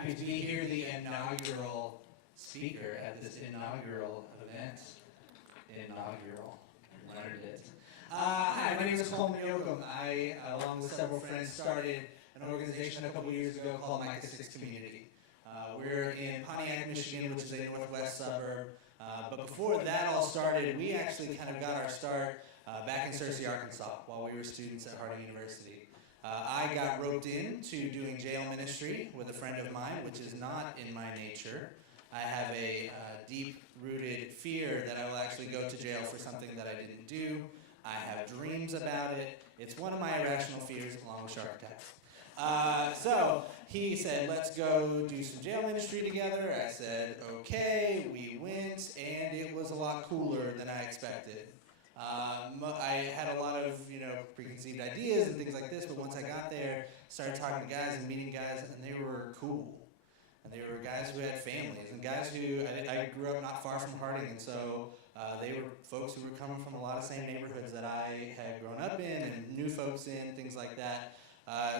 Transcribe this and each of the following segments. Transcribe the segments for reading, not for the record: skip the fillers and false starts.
happy to be here, the inaugural speaker at this inaugural event. Learned it. Hi, my name is Coleman Yoakum. I, along with several friends, started an organization a couple years ago called Micah Community. We're in Pontiac, Michigan, which is a northwest suburb. But before that all started, we actually kind of got our start back in Searcy, Arkansas, while we were students at Harding University. I got roped into doing jail ministry with a friend of mine, which is not in my nature. I have a deep-rooted fear that I will actually go to jail for something that I didn't do. I have dreams about it. It's one of my irrational fears, along with shark attacks. So he said, let's go do some jail ministry together. I said, okay. We went, and it was a lot cooler than I expected. I had a lot of, preconceived ideas and things like this, but once I got there, started talking to guys and meeting guys, and they were cool. And they were guys who had families, and guys who, I grew up not far from Harding, and so they were folks who were coming from a lot of same neighborhoods that I had grown up in and knew folks in, things like that.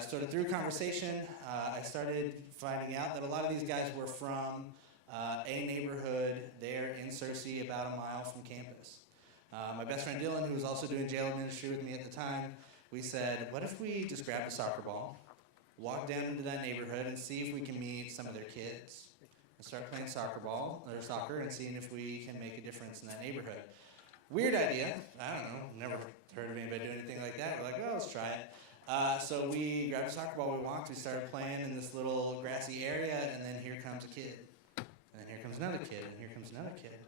Sort of through conversation, I started finding out that a lot of these guys were from a neighborhood there in Searcy, about a mile from campus. My best friend Dylan, who was also doing jail ministry with me at the time, we said, what if we just grab a soccer ball, walk down into that neighborhood and see if we can meet some of their kids and start playing soccer and seeing if we can make a difference in that neighborhood. Weird idea. I don't know. Never heard of anybody doing anything like that. We're like, oh, let's try it. So we grabbed a soccer ball, we walked, we started playing in this little grassy area, and then here comes a kid. And then here comes another kid, and here comes another kid.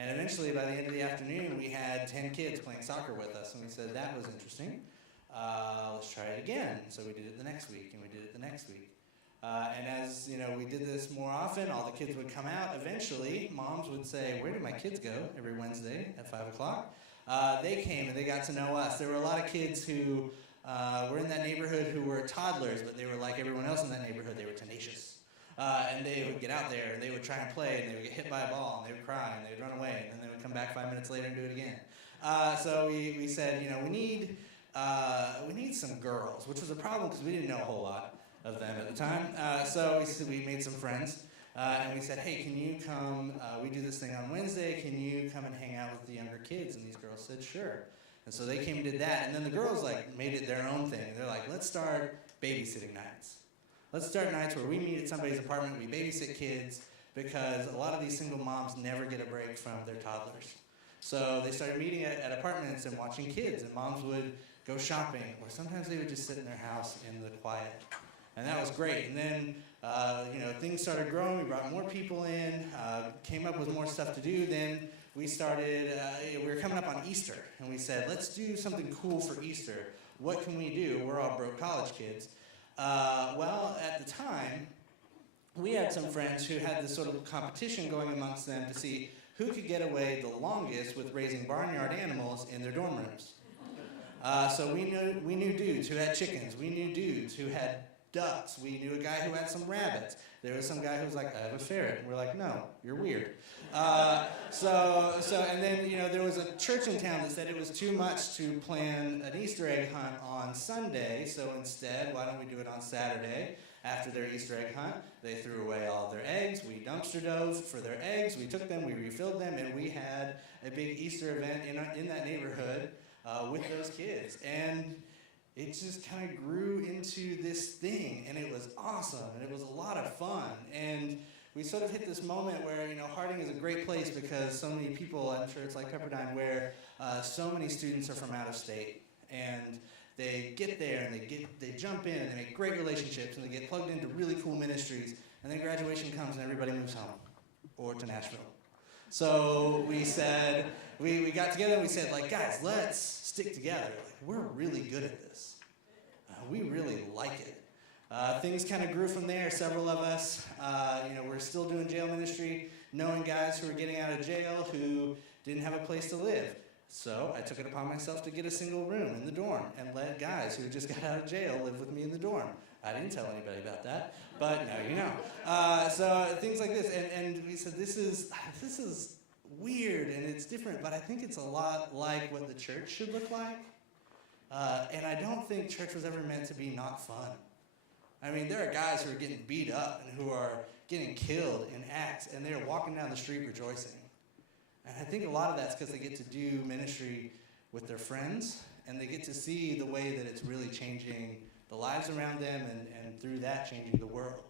And eventually, by the end of the afternoon, we had 10 kids playing soccer with us, and we said, that was interesting. Let's try it again. So we did it the next week, and we did it the next week. And as we did this more often, all the kids would come out. Eventually, moms would say, where did my kids go every Wednesday at 5 o'clock? They came, and they got to know us. There were a lot of kids who were in that neighborhood who were toddlers, but they were like everyone else in that neighborhood. They were tenacious. And they would get out there, and they would try and play, and they would get hit by a ball, and they would cry, and they would run away, and then they would come back 5 minutes later and do it again. So we said, we need some girls, which was a problem because we didn't know a whole lot of them at the time. So we made some friends, and we said, hey, can you come, we do this thing on Wednesday, can you come and hang out with the younger kids? And these girls said, sure. And so they came and did that, and then the girls made it their own thing. They're like, let's start babysitting nights. Let's start nights where we meet at somebody's apartment, we babysit kids, because a lot of these single moms never get a break from their toddlers. So they started meeting at apartments and watching kids, and moms would go shopping, or sometimes they would just sit in their house in the quiet. And that was great. And then, things started growing. We brought more people in, came up with more stuff to do. Then we started, we were coming up on Easter, and we said, let's do something cool for Easter. What can we do? We're all broke college kids. Well, at the time, we had some friends who had this sort of competition going amongst them to see who could get away the longest with raising barnyard animals in their dorm rooms. So we knew dudes who had chickens. We knew dudes who had ducks. We knew a guy who had some rabbits. There was some guy who was like, I have a ferret. And we're like, no, you're weird. And then, there was a church in town that said it was too much to plan an Easter egg hunt on Sunday. So instead, why don't we do it on Saturday? After their Easter egg hunt, they threw away all of their eggs. We dumpster dove for their eggs. We took them, we refilled them, and we had a big Easter event in that neighborhood with those kids. And it just kind of grew into this thing, and it was awesome, and it was a lot of fun. And we sort of hit this moment where, Harding is a great place because so many people, I'm sure it's like Pepperdine, where so many students are from out of state. And they get there, and they jump in, and they make great relationships, and they get plugged into really cool ministries. And then graduation comes, and everybody moves home or to Nashville. So we said, we got together, and we said, guys, let's stick together. We're really good at this. We really like it. Things kind of grew from there. Several of us, we're still doing jail ministry, knowing guys who were getting out of jail who didn't have a place to live. So I took it upon myself to get a single room in the dorm and let guys who just got out of jail live with me in the dorm. I didn't tell anybody about that, but now you know. So things like this, and we said this is weird and it's different, but I think it's a lot like what the church should look like. And I don't think church was ever meant to be not fun. I mean, there are guys who are getting beat up and who are getting killed in acts, and they're walking down the street rejoicing. And I think a lot of that's because they get to do ministry with their friends, and they get to see the way that it's really changing the lives around them, and through that, changing the world.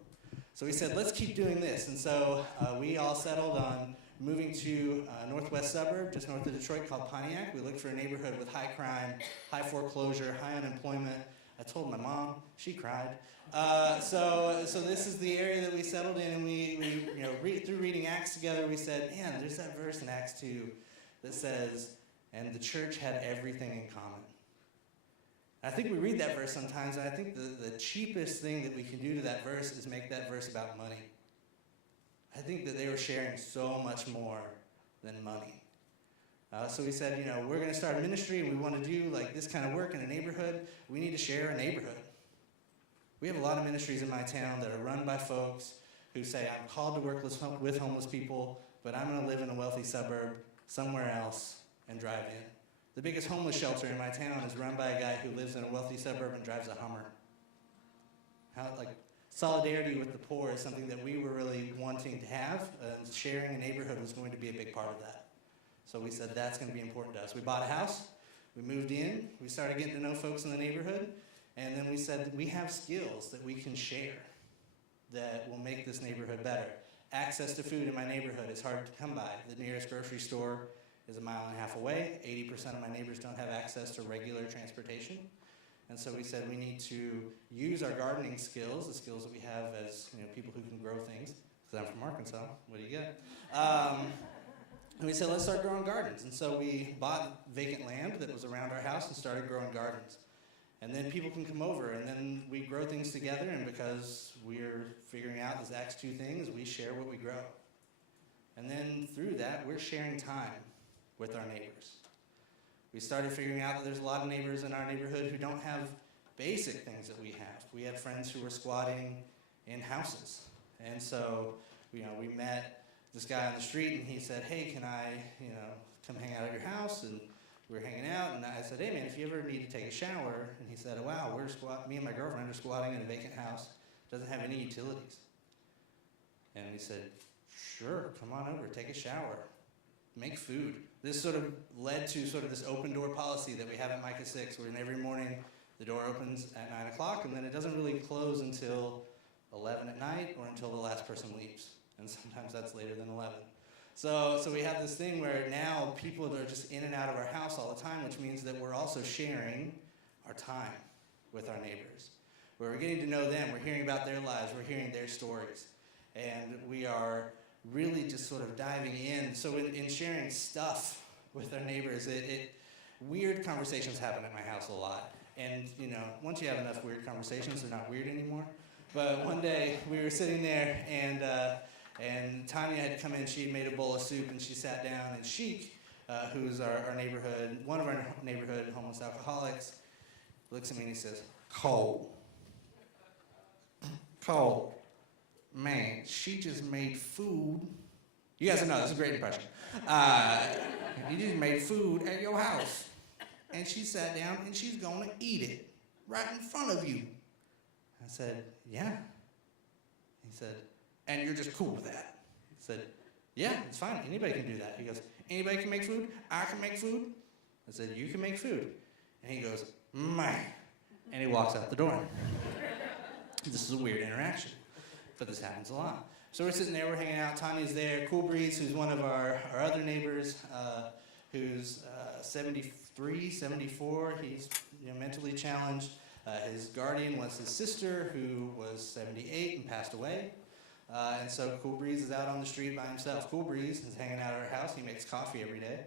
So we said, let's keep doing this. And so we all settled on moving to a northwest suburb, just north of Detroit, called Pontiac. We looked for a neighborhood with high crime, high foreclosure, high unemployment. I told my mom, she cried. So this is the area that we settled in, and we through reading Acts together, we said, man, there's that verse in Acts 2 that says, and the church had everything in common. I think we read that verse sometimes, and I think the cheapest thing that we can do to that verse is make that verse about money. I think that they were sharing so much more than money. So we said, we're going to start a ministry, and we want to do like this kind of work in a neighborhood. We need to share a neighborhood. We have a lot of ministries in my town that are run by folks who say, I'm called to work with homeless people, but I'm going to live in a wealthy suburb somewhere else and drive in. The biggest homeless shelter in my town is run by a guy who lives in a wealthy suburb and drives a Hummer. Solidarity with the poor is something that we were really wanting to have, and sharing a neighborhood was going to be a big part of that. So we said that's going to be important to us. We bought a house, we moved in, we started getting to know folks in the neighborhood, and then we said we have skills that we can share that will make this neighborhood better. Access to food in my neighborhood is hard to come by. The nearest grocery store is 1.5 miles away. 80% of my neighbors don't have access to regular transportation. And so we said we need to use our gardening skills, the skills that we have as people who can grow things, because I'm from Arkansas. What do you get? And we said, let's start growing gardens. And so we bought vacant land that was around our house and started growing gardens. And then people can come over, and then we grow things together, and because we're figuring out this Acts 2 things, we share what we grow. And then through that, we're sharing time with our neighbors. We started figuring out that there's a lot of neighbors in our neighborhood who don't have basic things that we have. We had friends who were squatting in houses. And so, we met this guy on the street, and he said, hey, can I, come hang out at your house? And we were hanging out, and I said, hey, man, if you ever need to take a shower. And he said, oh, wow, me and my girlfriend are squatting in a vacant house. Doesn't have any utilities. And he said, sure, come on over, take a shower, make food. This sort of led to this open door policy that we have at Micah 6, where every morning the door opens at 9 o'clock, and then it doesn't really close until 11 at night or until the last person leaves. And sometimes that's later than 11. So we have this thing where now people are just in and out of our house all the time, which means that we're also sharing our time with our neighbors, where we're getting to know them, we're hearing about their lives, we're hearing their stories, and we are really just sort of diving in. So in sharing stuff with our neighbors, weird conversations happen at my house a lot. And once you have enough weird conversations, they're not weird anymore. But one day we were sitting there, and Tanya had come in. She had made a bowl of soup, and she sat down. And Sheik, who's our neighborhood, one of our neighborhood homeless alcoholics, looks at me and he says, Cole, man, she just made food. You guys know, this is a great impression. You just made food at your house. And she sat down, and she's going to eat it right in front of you. I said, yeah. He said, and you're just cool with that? I said, yeah, it's fine. Anybody can do that. He goes, anybody can make food? I can make food? I said, you can make food. And he goes, man. And he walks out the door. This is a weird interaction, but this happens a lot. So we're sitting there, we're hanging out. Tanya's there. Cool Breeze, who's one of our other neighbors, who's 73, 74. He's mentally challenged. His guardian was his sister, who was 78 and passed away. And so Cool Breeze is out on the street by himself. Cool Breeze is hanging out at our house. He makes coffee every day.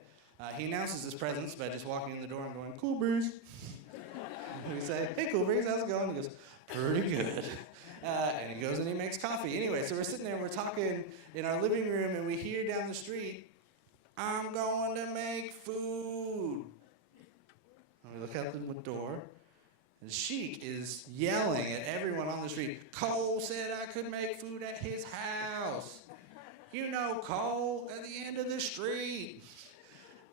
He announces his presence by just walking in the door and going, Cool Breeze. And we say, hey, Cool Breeze, how's it going? He goes, pretty good. And he goes and he makes coffee. Anyway, so we're sitting there, we're talking in our living room, and we hear down the street, I'm going to make food. And we look out the door, and Sheik is yelling at everyone on the street, Cole said I could make food at his house. You know Cole at the end of the street.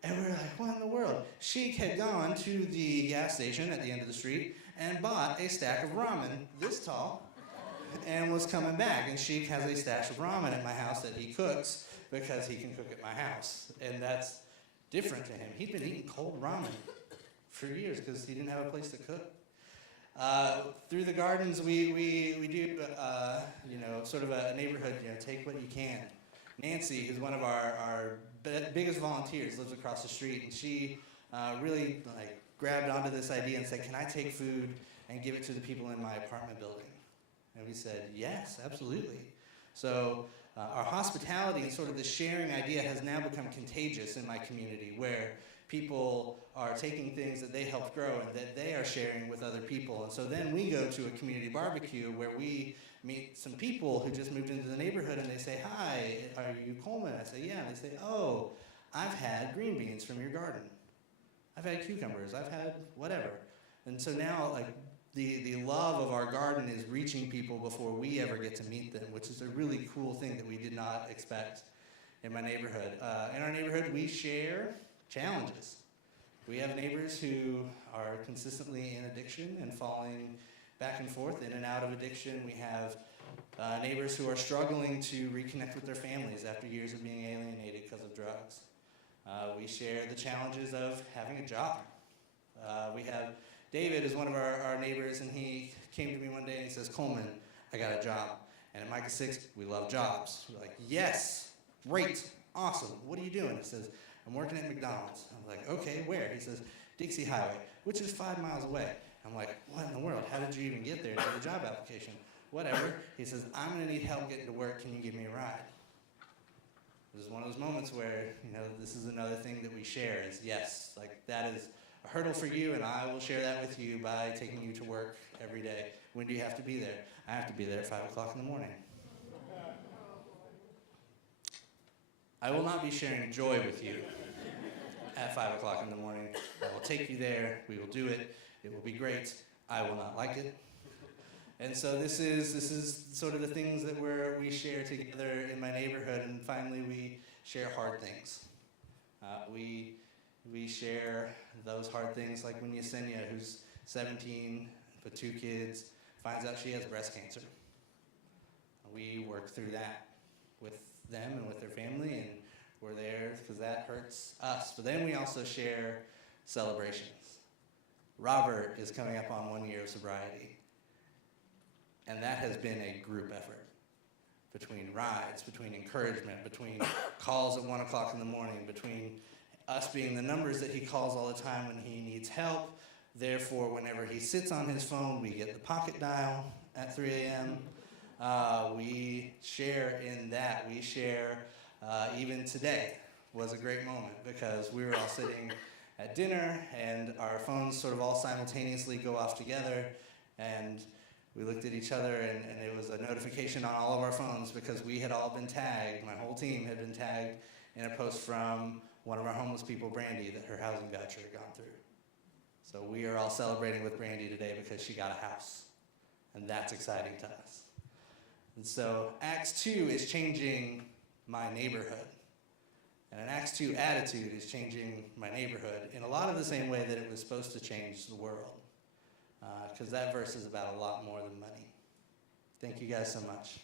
And we're like, what in the world? Sheik had gone to the gas station at the end of the street and bought a stack of ramen this tall and was coming back. And Sheik has a stash of ramen at my house that he cooks because he can cook at my house. And that's different to him. He'd been eating cold ramen for years because he didn't have a place to cook. Through the gardens, we do, sort of a neighborhood, take what you can. Nancy, who's one of our biggest volunteers, lives across the street, and she really grabbed onto this idea and said, can I take food and give it to the people in my apartment building? And we said, yes, absolutely. So our hospitality and sort of the sharing idea has now become contagious in my community, where people are taking things that they helped grow and that they are sharing with other people. And so then we go to a community barbecue where we meet some people who just moved into the neighborhood, and they say, hi, are you Coleman? I say, yeah. And they say, oh, I've had green beans from your garden. I've had cucumbers. I've had whatever. And so now, the love of our garden is reaching people before we ever get to meet them, which is a really cool thing that we did not expect in my neighborhood. In our neighborhood, we share challenges. We have neighbors who are consistently in addiction and falling back and forth in and out of addiction. We have neighbors who are struggling to reconnect with their families after years of being alienated because of drugs. We share the challenges of having a job. We have David is one of our neighbors, and he came to me one day and he says, Coleman, I got a job. And at Micah 6, we love jobs. We're like, yes, great, awesome. What are you doing? He says, I'm working at McDonald's. I'm like, okay, where? He says, Dixie Highway, which is 5 miles away. I'm like, what in the world? How did you even get there to get a job application? Whatever. He says, I'm going to need help getting to work. Can you give me a ride? This is one of those moments where, this is another thing that we share is, yes, that is a hurdle for you, and I will share that with you by taking you to work every day. When do you have to be there? I have to be there at 5 o'clock in the morning. I will not be sharing joy with you at 5 o'clock in the morning. I will take you there. We will do it. It will be great. I will not like it. And so this is sort of the things that we share together in my neighborhood. And finally, we share hard things. We share those hard things, like when Yesenia, who's 17, with 2 kids, finds out she has breast cancer. We work through that with them and with their family, and we're there because that hurts us. But then we also share celebrations. Robert is coming up on 1 year of sobriety, and that has been a group effort, between rides, between encouragement, between calls at 1 o'clock in the morning, between us being the numbers that he calls all the time when he needs help. Therefore, whenever he sits on his phone, we get the pocket dial at 3 a.m. We share in that. We share, even today was a great moment because we were all sitting at dinner and our phones sort of all simultaneously go off together, and we looked at each other, and it was a notification on all of our phones because we had all been tagged. My whole team had been tagged in a post from one of our homeless people, Brandy, that her housing voucher had gone through. So we are all celebrating with Brandy today because she got a house, and that's exciting to us. And so Acts 2 is changing my neighborhood. And an Acts 2 attitude is changing my neighborhood in a lot of the same way that it was supposed to change the world. Because that verse is about a lot more than money. Thank you guys so much.